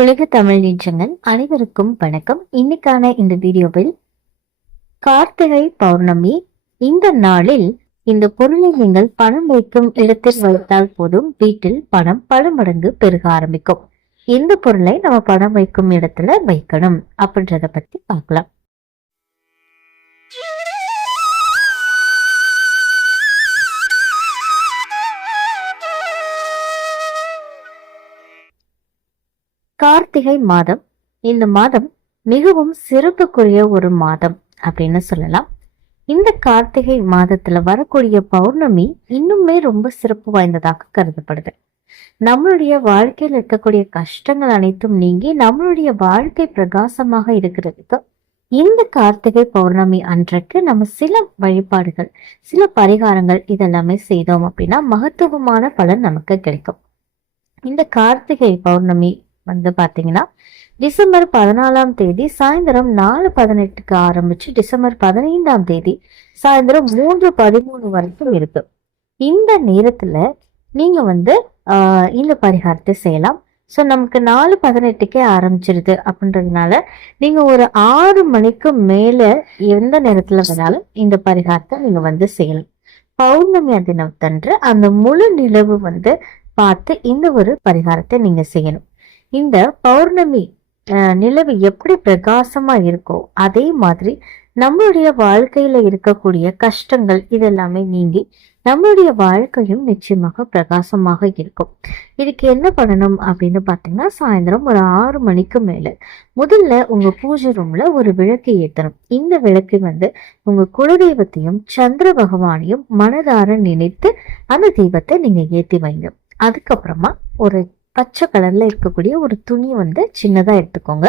உலக தமிழ் நீச்சங்கள் அனைவருக்கும் வணக்கம். இன்னைக்கான இந்த வீடியோவில் கார்த்திகை பௌர்ணமி. இந்த நாளில் இந்த பொருளை நீங்கள் பணம் வைக்கும் இடத்தில் வைத்தால் போதும் வீட்டில் பணம் பல மடங்கு பெருக ஆரம்பிக்கும். இந்த பொருளை நம்ம பணம் வைக்கும் இடத்துல வைக்கணும் அப்படின்றத பத்தி பார்க்கலாம். கார்த்திகை மாதம். இந்த மாதம் மிகவும் சிறப்புக்குரிய ஒரு மாதம் அப்படின்னு சொல்லலாம். இந்த கார்த்திகை மாதத்துல வரக்கூடிய பௌர்ணமி இன்னுமே ரொம்ப சிறப்பு வாய்ந்ததாக கருதப்படுது. நம்மளுடைய வாழ்க்கையில் இருக்கக்கூடிய கஷ்டங்கள் அனைத்தும் நீங்கி நம்மளுடைய வாழ்க்கை பிரகாசமாக இருக்கிறதுக்கு இந்த கார்த்திகை பௌர்ணமி அன்றைக்கு நம்ம சில வழிபாடுகள் சில பரிகாரங்கள் இதெல்லாமே செய்தோம் அப்படின்னா மகத்துவமான பலன் நமக்கு கிடைக்கும். இந்த கார்த்திகை பௌர்ணமி வந்து பார்த்தீங்கன்னா டிசம்பர் பதினாலாம் தேதி சாயந்தரம் நாலு பதினெட்டுக்கு ஆரம்பிச்சு டிசம்பர் பதினைந்தாம் தேதி சாயந்தரம் மூன்று பதிமூணு வரைக்கும் இருக்கு. இந்த நேரத்துல நீங்க வந்து ஆஹ் இந்த பரிகாரத்தை செய்யலாம். ஸோ நமக்கு நாலு பதினெட்டுக்கே ஆரம்பிச்சிருது அப்படின்றதுனால நீங்க ஒரு ஆறு மணிக்கு மேல எந்த நேரத்துல வேணாலும் இந்த பரிகாரத்தை நீங்க வந்து செய்யலாம். பௌர்ணமி தினத்தன்று அந்த முழு நிலவு வந்து பார்த்து இந்த ஒரு பரிகாரத்தை நீங்க செய்யணும். இந்த பௌர்ணமி நிலவு எப்படி பிரகாசமா இருக்கோ அதே மாதிரி நம்மளுடைய வாழ்க்கையில இருக்கக்கூடிய கஷ்டங்கள் இதெல்லாமே நீங்கி நம்மளுடைய வாழ்க்கையும் நிச்சயமாக பிரகாசமாக இருக்கும். இதுக்கு என்ன பண்ணணும் அப்படின்னு பார்த்தீங்கன்னா சாயந்தரம் ஒரு ஆறு மணிக்கு மேல முதல்ல உங்க பூஜை ரூம்ல ஒரு விளக்கு ஏற்றணும் இந்த விளக்கு வந்து உங்க குலதெய்வத்தையும் சந்திர பகவானையும் மனதார நினைத்து அந்த தெய்வத்தை நீங்க ஏற்றி வைங்க. அதுக்கப்புறமா ஒரு பச்சை கலரில் இருக்கக்கூடிய ஒரு துணி வந்து சின்னதாக எடுத்துக்கோங்க.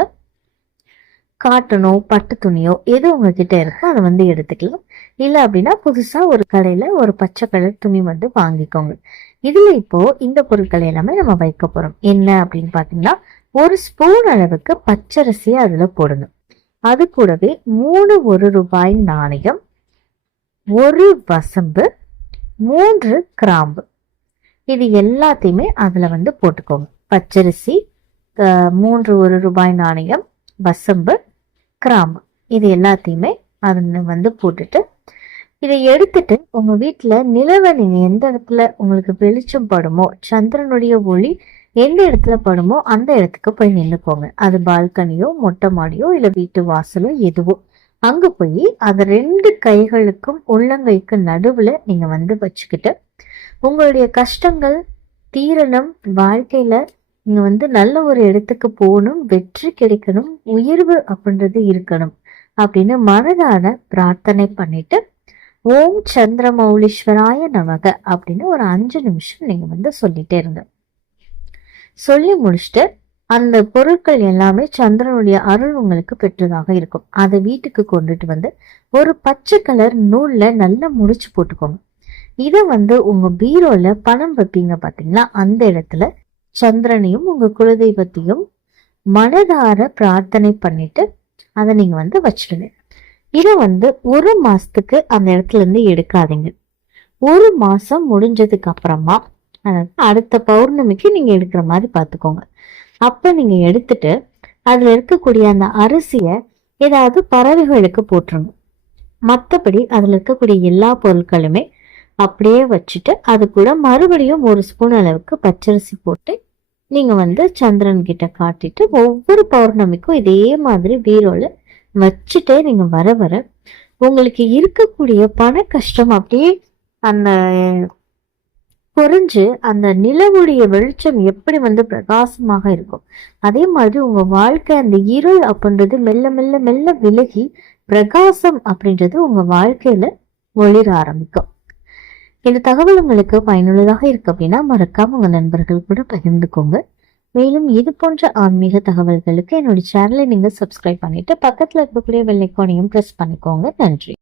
காட்டனோ பட்டு துணியோ எது உங்ககிட்ட இருக்கோ அதை வந்து எடுத்துக்கலாம். இல்லை அப்படின்னா புதுசாக ஒரு கடையில் ஒரு பச்சை கலர் துணி வந்து வாங்கிக்கோங்க. இதில் இப்போது இந்த பொருட்கள் எல்லாமே நம்ம வைக்க போகிறோம் என்ன அப்படின்னு பார்த்தீங்கன்னா ஒரு ஸ்பூன் அளவுக்கு பச்சரிசியை அதில் போடணும். அது கூடவே மூணு ஒரு ரூபாய் நாணயம் ஒரு வசம்பு மூன்று கிராம்பு. இது எல்லாத்தையுமே அதில் வந்து போட்டுக்கோங்க. பச்சரிசி மூன்று ஒரு ரூபாய் நாணயம் வசம்பு கிராம்பு. இது எல்லாத்தையுமே அது வந்து போட்டுட்டு இதை எடுத்துட்டு உங்க வீட்டில் நிலவை எந்த இடத்துல உங்களுக்கு வெளிச்சம் படுமோ சந்திரனுடைய ஒளி எந்த இடத்துல படுமோ அந்த இடத்துக்கு போய் நின்றுக்கோங்க அது பால்கனியோ மொட்டை மாடியோ இல்லை வீட்டு வாசலோ எதுவோ. அங்கே போய் அது ரெண்டு கைகளுக்கும் உள்ளங்கைக்கு நடுவில் நீங்கள் வந்து வச்சுக்கிட்டு உங்களுடைய கஷ்டங்கள் தீரணும் வாழ்க்கையில நீங்க வந்து நல்ல ஒரு இடத்துக்கு போகணும் வெற்றி கிடைக்கணும் உயர்வு அப்படின்றது இருக்கணும் அப்படின்னு மனதான பிரார்த்தனை பண்ணிட்டு ஓம் சந்திரமௌலீஸ்வராய நமக அப்படின்னு ஒரு அஞ்சு நிமிஷம் நீங்க வந்து சொல்லிட்டே இருங்க. சொல்லி முடிச்சுட்டு அந்த பொருட்கள் எல்லாமே சந்திரனுடைய அருள் உங்களுக்கு பெற்றதாக இருக்கும். அதை வீட்டுக்கு கொண்டுட்டு வந்து ஒரு பச்சை கலர் நூல்ல நல்லா முடிச்சு போட்டுக்கோங்க. இதை வந்து உங்க பீரோல பணம் வைப்பீங்க பாத்தீங்களா? அந்த இடத்துல சந்திரனையும் உங்க குலதெய்வத்தையும் மனதார பிரார்த்தனை பண்ணிட்டு அதை நீங்க வந்து வச்சிருங்க இதை வந்து ஒரு மாசத்துக்கு அந்த இடத்துல இருந்து எடுக்காதீங்க. ஒரு மாசம் முடிஞ்சதுக்கு அப்புறமா அதாவது அடுத்த பௌர்ணமிக்கு நீங்க எடுக்கிற மாதிரி பார்த்துக்கோங்க அப்ப நீங்க எடுத்துட்டு அதுல இருக்கக்கூடிய அந்த அரிசிய ஏதாவது பறவைகளுக்கு போட்டுருங்க. மற்றபடி அதுல இருக்கக்கூடிய எல்லா பொருட்களுமே அப்படியே வச்சுட்டு அது கூட மறுபடியும் ஒரு ஸ்பூன் அளவுக்கு பச்சரிசி போட்டு நீங்க வந்து சந்திரன் கிட்ட காட்டிட்டு ஒவ்வொரு பௌர்ணமிக்கும் இதே மாதிரி பீரோல வச்சுட்டே நீங்க வர வர உங்களுக்கு இருக்கக்கூடிய பண கஷ்டம் அப்படியே அந்த குறைஞ்சு அந்த நிலவுடைய வெளிச்சம் எப்படி வந்து பிரகாசமாக இருக்கும். அதே மாதிரி உங்க வாழ்க்கை அந்த இருள் அப்படின்றது மெல்ல மெல்ல மெல்ல விலகி பிரகாசம் அப்படின்றது உங்க வாழ்க்கையில ஒளிர ஆரம்பிக்கும். இந்த தகவல் உங்களுக்கு பயனுள்ளதாக இருக்கு அப்படின்னா மறக்காம உங்க நண்பர்கள் கூட பகிர்ந்துக்கோங்க. மேலும் இது போன்ற ஆன்மீக தகவல்களுக்கு என்னோட சேனலை நீங்க சப்ஸ்கிரைப் பண்ணிட்டு பக்கத்துல இருக்கக்கூடிய வெள்ளைக்கோனையும் ப்ரெஸ் பண்ணிக்கோங்க. நன்றி.